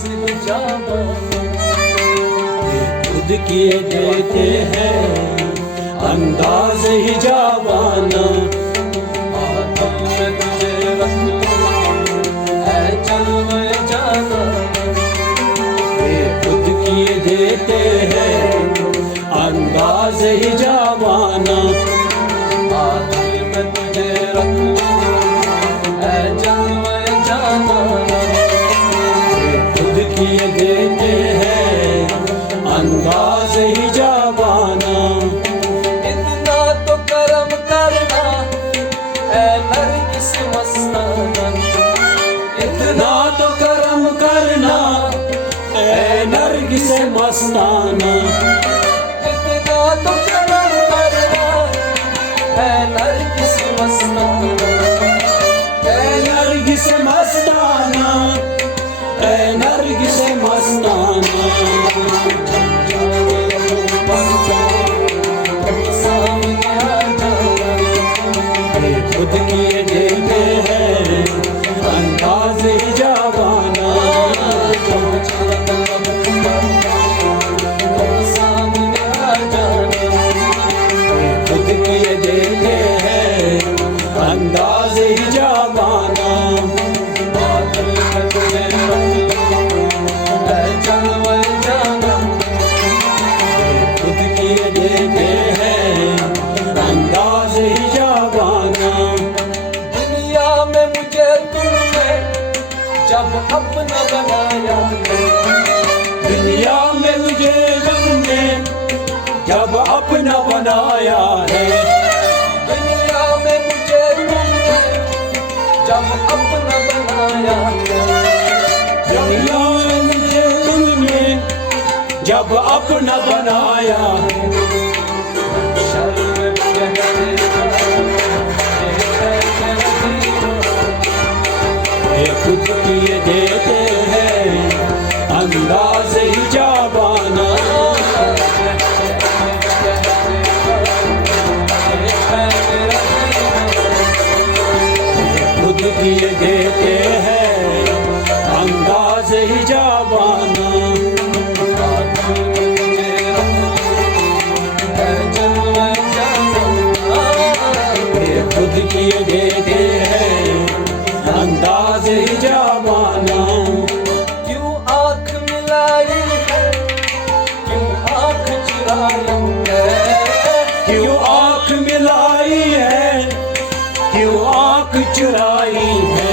से जावाना, खुद किए देते हैं अंदाज ही जावाना। दिल में तुझे रख लूं है जलवे जाना, ये खुद किए देते हैं अंदाज ही जावाना। दिल में तुझे रख लूं है जलवे जाना, ये खुद किए देते हैं अंदाज ही जावाना। इतना तो करम करना है नरगिस मस्ताना, इतना तो करम करना ऐ नरगिस मस्ताना। इतना तो करम करना है नरगिस मस्ताना, ऐ नरगिस मस्ताना, ऐ नरगिस मस्ताना। सामने आ जाना, ये खुद किए देते हैं अंदाज ही जावाना। सामने आ जाना, ये खुद किए देते हैं अंदाज ही जावाना। दिल में तुझे रख लूं है जलवे जाना, ये खुद किए देते हैं अंदाज ही जावाना। दुनिया में मुझे तुमने जब अपना बनाया है, दुनिया में मुझे तुमने जब अपना बनाया है। दुनिया में मुझे तुमने जब अपना बनाया है, दुनिया में मुझे तुमने जब अपना बनाया है। शर्म कहते ये खुद किए देते हैं अंदाज ही जावाना। ये खुद किए देते हैं अंदाज ही जावाना। ये खुद किए देते हैं अंदाज ही जावाना। क्यों आँख मिलाई है, क्यों आँख चुराई है, क्यों आँख मिलाई है, क्यों आँख चुराई है।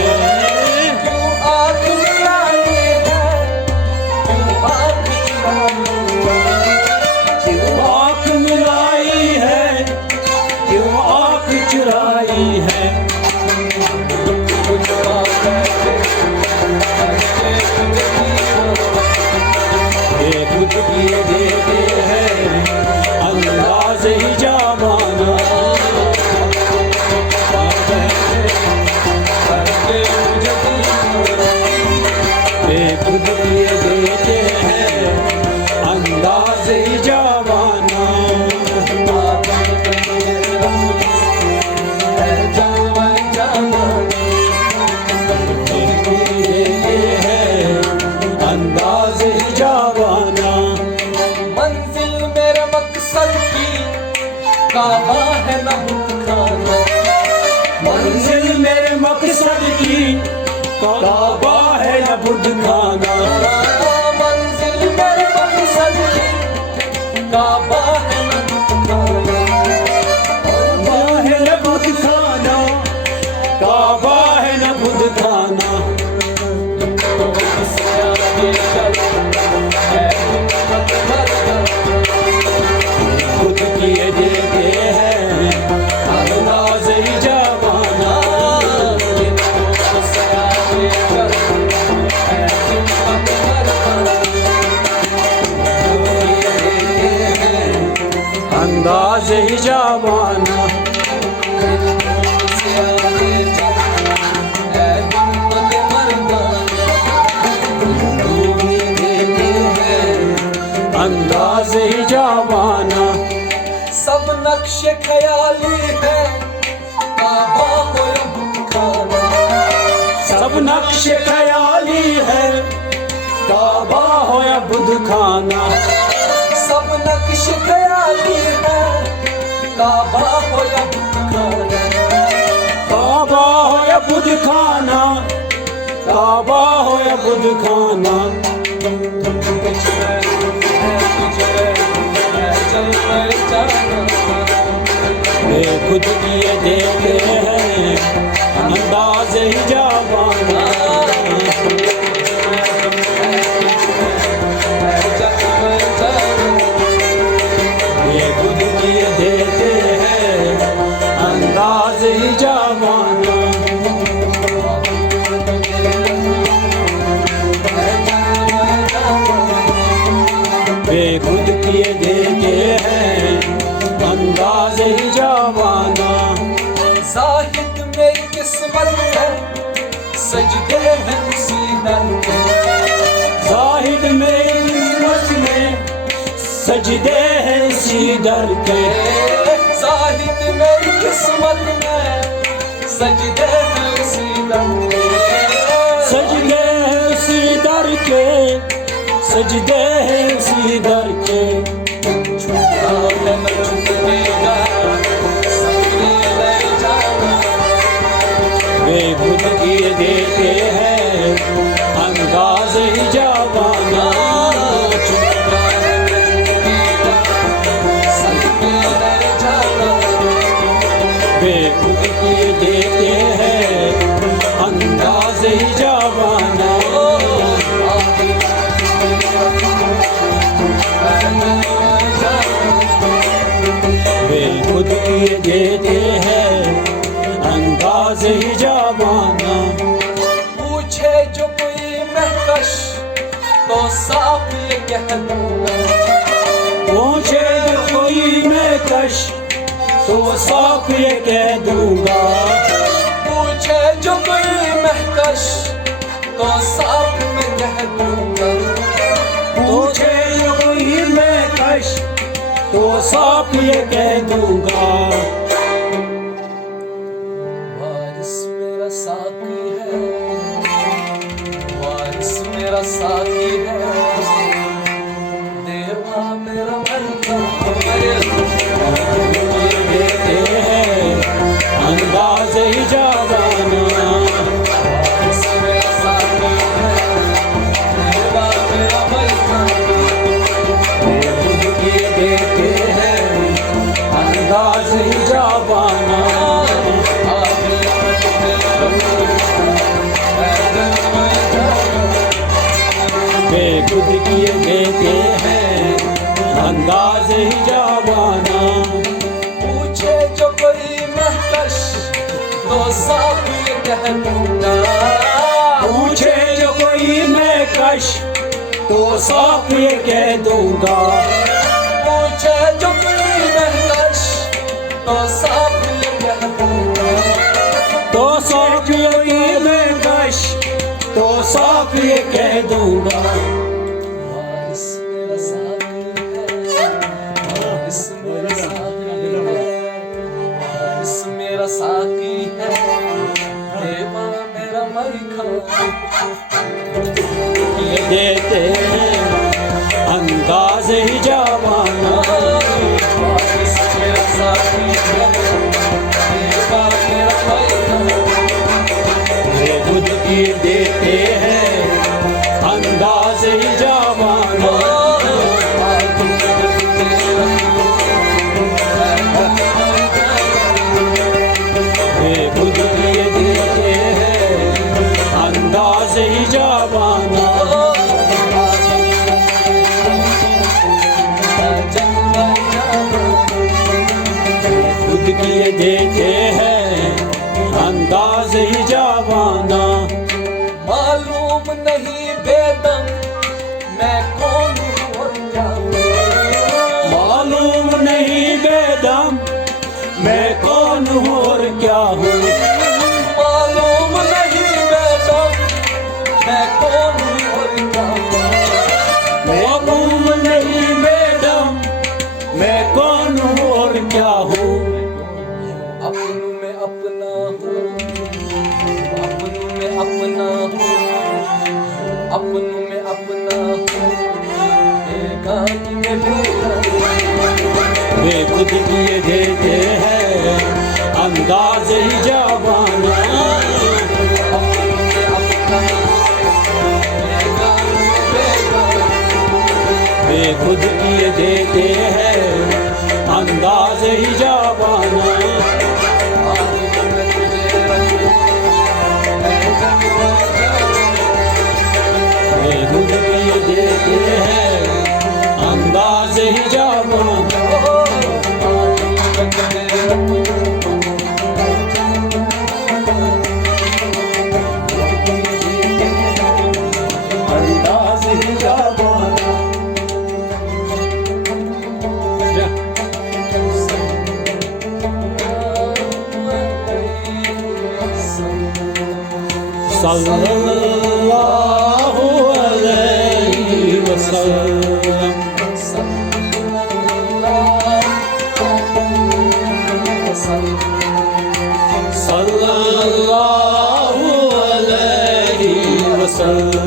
क्यों आँख मिलाई है, क्यों आँख चुराई है, क्यों आँख मिलाई है, क्यों आँख चुराई है। ये खुद किए देते हैं अंदाज ही जावाना। ये खुद किए देते हैं अंदाज ही जावाना। अंदाज ही जावाना। मंजिल मेरे मकसद की काबा है न खाना, मंजिल मेरे मकसद की काबा है न बुद्ध खाना। मंजिल मेरे मकसद की काबा है न खाना, काबा है न बुद्ध खाना, काबा है न बुद्ध खाना। खुद किए देते हैं अंदाज ही जावाना। अंदाज ही जावाना। अंदाज ही जावाना। सब नक्शे ख्याली है काबा हो या खाना, सब नक्श ख्याली है काबा होया बुदखाना सब नक्श ख्याली है काबा होया बुदखाना काबा होया बुदखाना काबा होया बुदखाना वे खुद किए देते हैं अंदाज ही जावाना ये खुद किए देते हैं अंदाज ही जावाना वे खुद किए देते हैं अंदाज ही जावाना जाहिद मेरी किस्मत है सजदे हैं उसी दर के जाहिद मेरी किस्मत में सजदे हैं इसी दर के जाहिद मेरी किस्मत में सजदे हैं उसी दर के सजदे हैं उसी दर के सजदे हैं उसी दर के वे खुद किए देते हैं अंदाज ही जावाना वे खुद किए देते हैं अंदाज ही जावाना वे खुद किए देते हैं अंदाज ही जावाना पूछे जो कोई महकश तो साफ ये कह दूंगा पूछे जो कोई मैं कश तो साफ ये कह दूंगा पूछे जो कोई महकश तो साफ मैं कह दूंगा पूछे जो कोई मैं कश तो साफ ये कह दूंगा वारिस मेरा साकी है वारिस मेरा साकी है देवा मेरा मरता देते हैं अंदाज ही जावाना वारिस मेरा साकी है देवा मेरा मरता खुद किए देते हैं अंदाज ही जावाना वे खुद किए देते हैं अंदाज ही जावाना पूछे जो कोई महकश तो साफ ये कह दूंगा पूछे जो कोई मैं कश तो साफ ये कह दूंगा पूछे जो कोई महकश तो साफ ये कह दूंगा तो साफ ये मैं कश तो साफ ये कह दूंगा वारिस मेरा साकी है वारिस मेरा साकी है वारिस मेरा साकी है देवा मेरा मरखा ये देते हैं अंदाज ही जावाना वारिस मेरा साकी है देवा मेरा मरखा ये खुद किए देते हैं अंदाज ही जावाना ये खुद किए देते हैं अंदाज ही जावाना खुद किए देते हैं अंदाज ही जावाना मालूम नहीं बेदम मैं कौन हूँ और क्या हूँ मालूम नहीं बेदम मैं कौन हूँ और क्या हूँ मालूम नहीं बेदम मैं कौन हूँ और क्या हूँ मालूम नहीं बेदम मैं कौन हूँ और क्या हूँ अपनों में अपना हूँ अपनों में अपना हूँ अपनों में अपना वे खुद किए देते हैं अंदाज ही जाबाना वे खुद किए देते हैं अंदाज ही जाबाना वे खुद किए देते हैं अंदाज ही जाबाना अंदाज ही जाबाना सल्लल्लाहु अलैहि वसल्लम सल्लल्लाहु अलैहि वसल्लम